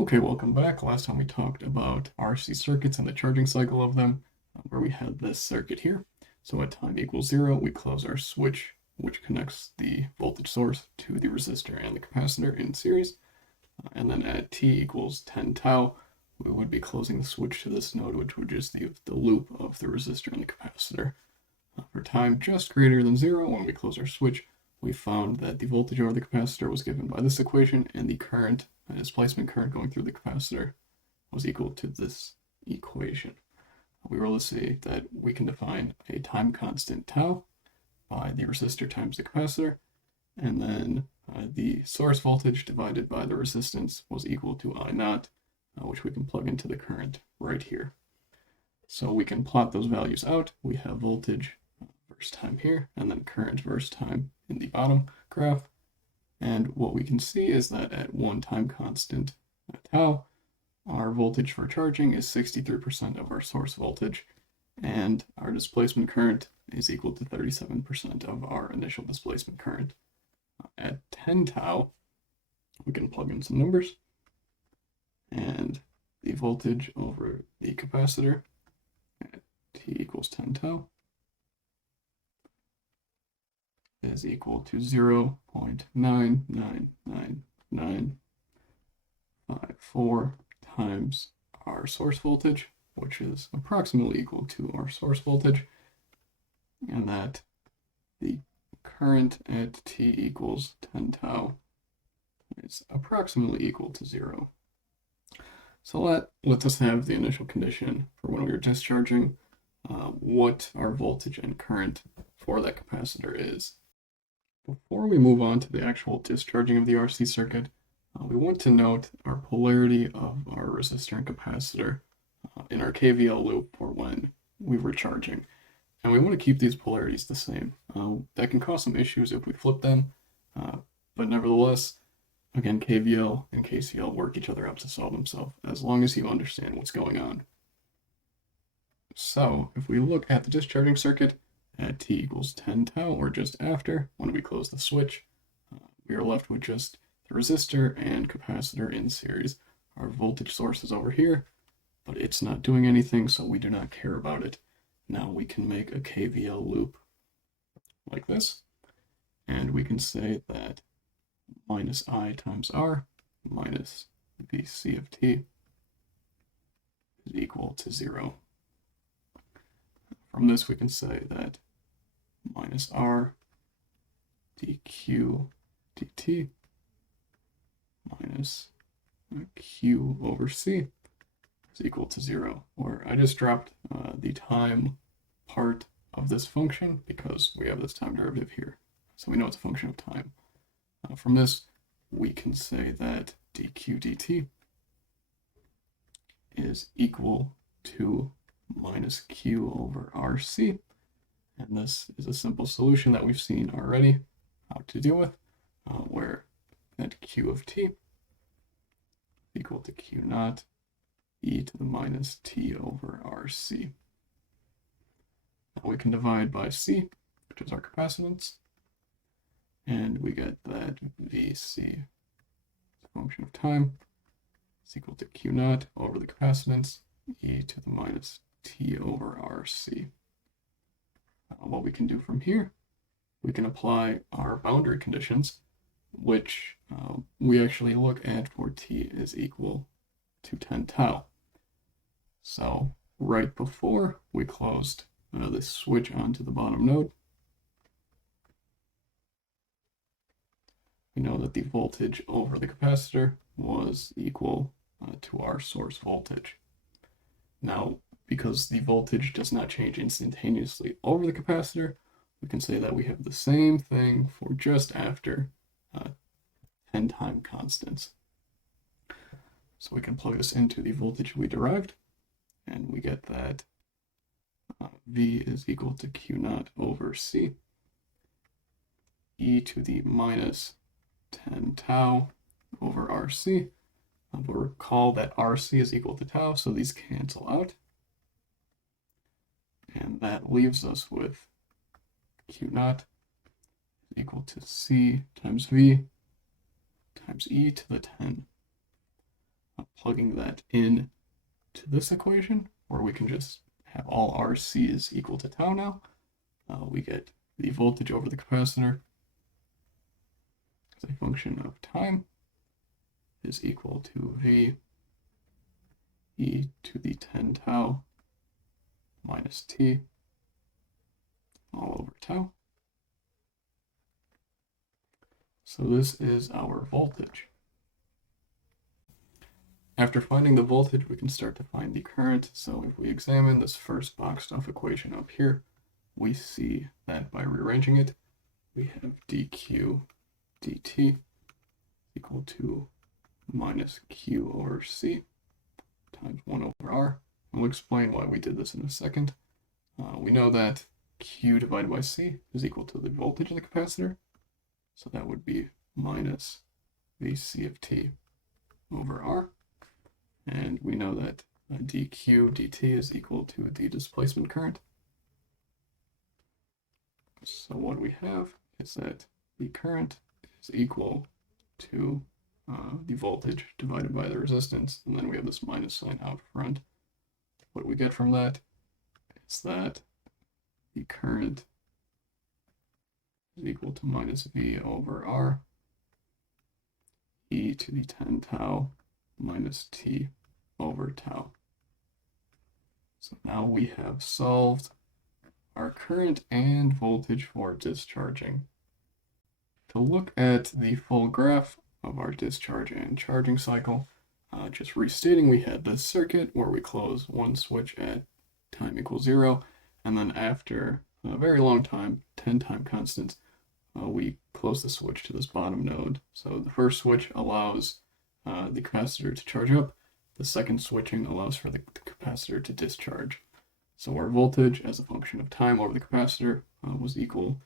Okay, welcome back. Last time we talked about RC circuits and the charging cycle of them, where we had this circuit here. So at time equals 0, we close our switch, which connects the voltage source to the resistor and the capacitor in series. And then at t equals 10 tau, we would be closing the switch to this node, which would just be the loop of the resistor and the capacitor. For time just greater than 0, when we close our switch, we found that the voltage over the capacitor was given by this equation, and the current, displacement current going through the capacitor, was equal to this equation. We were able to see that we can define a time constant tau by the resistor times the capacitor, and then the source voltage divided by the resistance was equal to I naught, which we can plug into the current right here. So we can plot those values out. We have voltage versus time here, and then current versus time in the bottom graph. And what we can see is that at one time constant tau, our voltage for charging is 63% of our source voltage, and our displacement current is equal to 37% of our initial displacement current. At 10 tau, we can plug in some numbers, and the voltage over the capacitor at t equals 10 tau is equal to 0.9999954 times our source voltage, which is approximately equal to our source voltage, and that the current at t equals 10 tau is approximately equal to 0. So that lets us have the initial condition for when we are discharging, what our voltage and current for that capacitor is. Before we move on to the actual discharging of the RC circuit, we want to note our polarity of our resistor and capacitor in our KVL loop for when we were charging. And we want to keep these polarities the same. That can cause some issues if we flip them, but nevertheless, again, KVL and KCL work each other out to solve themselves, as long as you understand what's going on. So if we look at the discharging circuit at t equals 10 tau, or just after, when we close the switch, we are left with just the resistor and capacitor in series. Our voltage source is over here, but it's not doing anything, so we do not care about it. Now we can make a KVL loop like this, and we can say that minus I times R minus VC of t is equal to 0. From this, we can say that minus R dq dt minus q over c is equal to 0, where I just dropped the time part of this function because we have this time derivative here. So we know it's a function of time. From this, we can say that dq dt is equal to minus q over rc. And this is a simple solution that we've seen already how to deal with, where that q of t is equal to q naught e to the minus t over rc. Now we can divide by c, which is our capacitance, and we get that Vc, function of time, is equal to q naught over the capacitance, e to the minus t over rc. What we can do from here, we can apply our boundary conditions, which we actually look at for t is equal to 10 tau. So right before we closed this switch onto the bottom node, we know that the voltage over the capacitor was equal to our source voltage. Now, because the voltage does not change instantaneously over the capacitor, we can say that we have the same thing for just after 10 time constants. So we can plug this into the voltage we derived, and we get that V is equal to Q naught over C, e to the minus 10 tau over RC. But recall that RC is equal to tau, so these cancel out. And that leaves us with Q naught is equal to C times V times e to the 10. plugging that in to this equation, where we can just have all RCs equal to tau now, we get the voltage over the capacitor as a function of time is equal to V e to the 10 tau minus t all over tau. So this is our voltage. After finding the voltage, we can start to find the current. So if we examine this first boxed off equation up here, we see that by rearranging it, we have dq dt equal to minus q over c times 1 over r. We'll explain why we did this in a second. We know that q divided by c is equal to the voltage of the capacitor. So that would be minus Vc of t over r. And we know that dq dt is equal to the displacement current. So what we have is that the current is equal to the voltage divided by the resistance, and then we have this minus sign out front. What we get from that is that the current is equal to minus V over R e to the 10 tau minus t over tau. So now we have solved our current and voltage for discharging. To look at the full graph of our discharge and charging cycle, just restating, we had this circuit where we close one switch at time equals 0, and then after a very long time, 10 time constants, we close the switch to this bottom node. So the first switch allows the capacitor to charge up. The second switching allows for the capacitor to discharge. So our voltage as a function of time over the capacitor was equal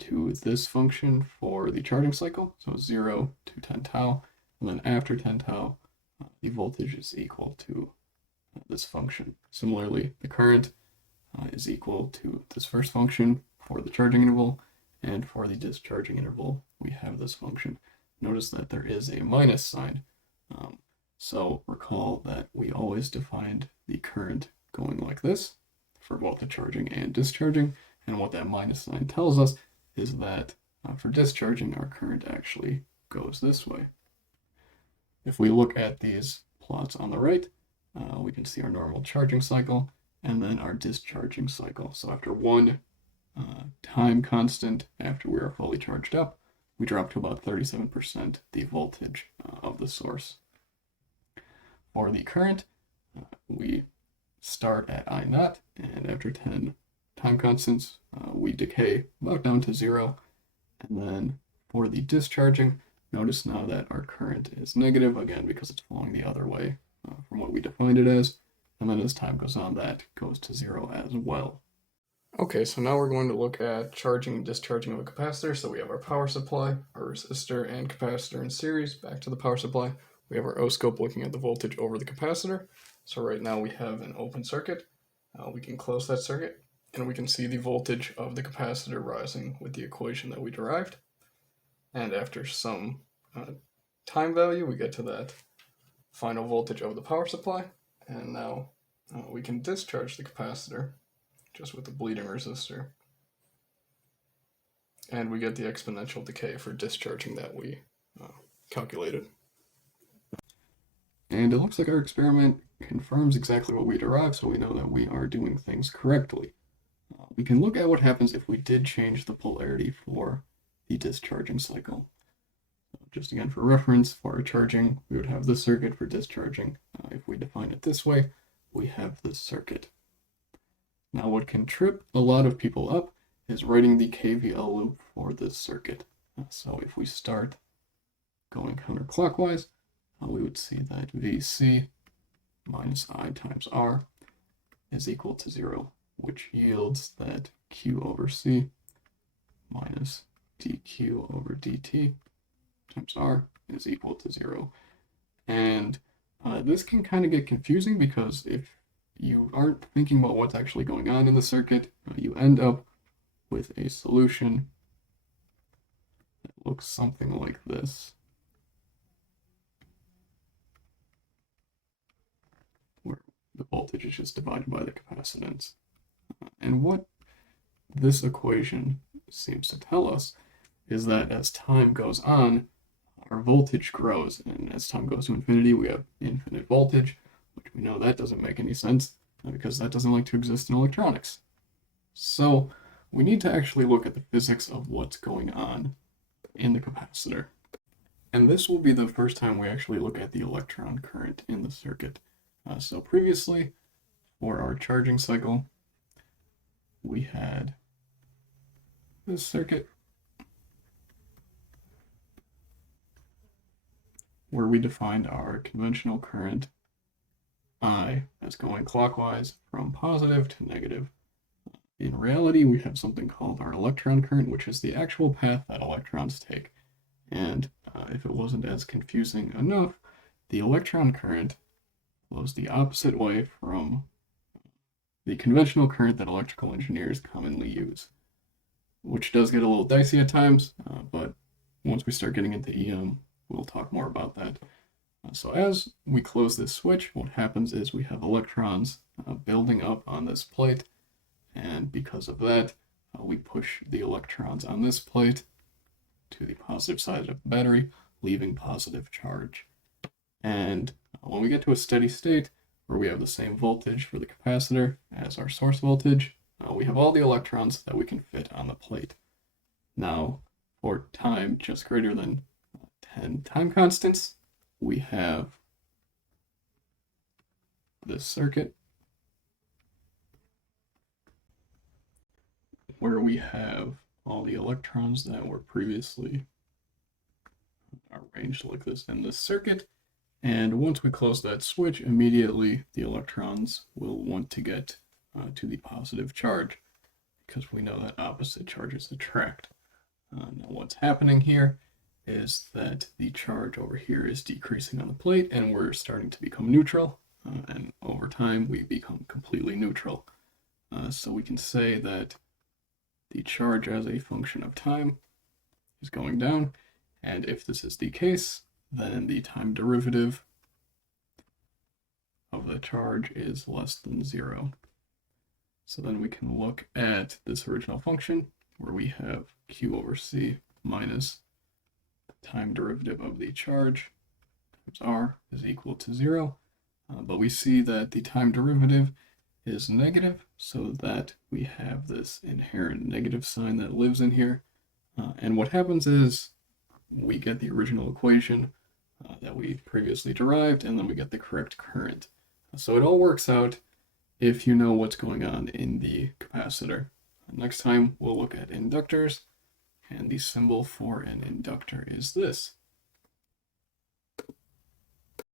to this function for the charging cycle, so 0 to 10 tau, and then after 10 tau, the voltage is equal to this function. Similarly, the current is equal to this first function for the charging interval, and for the discharging interval, we have this function. Notice that there is a minus sign. So recall that we always defined the current going like this for both the charging and discharging, and what that minus sign tells us is that for discharging, our current actually goes this way. If we look at these plots on the right, we can see our normal charging cycle and then our discharging cycle. So after one time constant, after we are fully charged up, we drop to about 37% the voltage of the source. For the current, we start at I naught, and after 10 time constants, we decay about down to 0. And then for the discharging, notice now that our current is negative, again, because it's flowing the other way from what we defined it as. And then as time goes on, that goes to 0 as well. Okay, so now we're going to look at charging and discharging of a capacitor. So we have our power supply, our resistor and capacitor in series. Back to the power supply, we have our oscilloscope looking at the voltage over the capacitor. So right now we have an open circuit. We can close that circuit, and we can see the voltage of the capacitor rising with the equation that we derived. And after some time value, we get to that final voltage of the power supply. And now we can discharge the capacitor just with the bleeding resistor. And we get the exponential decay for discharging that we calculated. And it looks like our experiment confirms exactly what we derived, so we know that we are doing things correctly. We can look at what happens if we did change the polarity for the discharging cycle. Just again for reference, for our charging, we would have this circuit. For discharging, if we define it this way, we have this circuit. Now what can trip a lot of people up is writing the KVL loop for this circuit. So if we start going counterclockwise, we would see that Vc minus I times R is equal to 0, which yields that Q over C minus dQ over dt times R is equal to 0. And this can kind of get confusing, because if you aren't thinking about what's actually going on in the circuit, you end up with a solution that looks something like this. voltage is just divided by the capacitance. And what this equation seems to tell us is that as time goes on, our voltage grows, and as time goes to infinity, we have infinite voltage, which we know that doesn't make any sense because that doesn't like to exist in electronics. So we need to actually look at the physics of what's going on in the capacitor. And this will be the first time we actually look at the electron current in the circuit. So previously, for our charging cycle, we had this circuit where we defined our conventional current I as going clockwise from positive to negative. In reality, we have something called our electron current, which is the actual path that electrons take. And if it wasn't as confusing enough, the electron current flows the opposite way from the conventional current that electrical engineers commonly use, which does get a little dicey at times, but once we start getting into EM, we'll talk more about that. So as we close this switch, what happens is we have electrons building up on this plate, and because of that, we push the electrons on this plate to the positive side of the battery, leaving positive charge. And when we get to a steady state, where we have the same voltage for the capacitor as our source voltage, we have all the electrons that we can fit on the plate. Now, for time just greater than 10 time constants, we have this circuit where we have all the electrons that were previously arranged like this in this circuit. And once we close that switch, immediately the electrons will want to get to the positive charge because we know that opposite charges attract. Now what's happening here is that the charge over here is decreasing on the plate and we're starting to become neutral. And over time, we become completely neutral. So we can say that the charge as a function of time is going down. And if this is the case, then the time derivative of the charge is less than 0. So then we can look at this original function where we have Q over C minus the time derivative of the charge times R is equal to 0. But we see that the time derivative is negative, so that we have this inherent negative sign that lives in here. And what happens is we get the original equation that we previously derived, and then we get the correct current. So it all works out if you know what's going on in the capacitor. Next time we'll look at inductors, and the symbol for an inductor is this.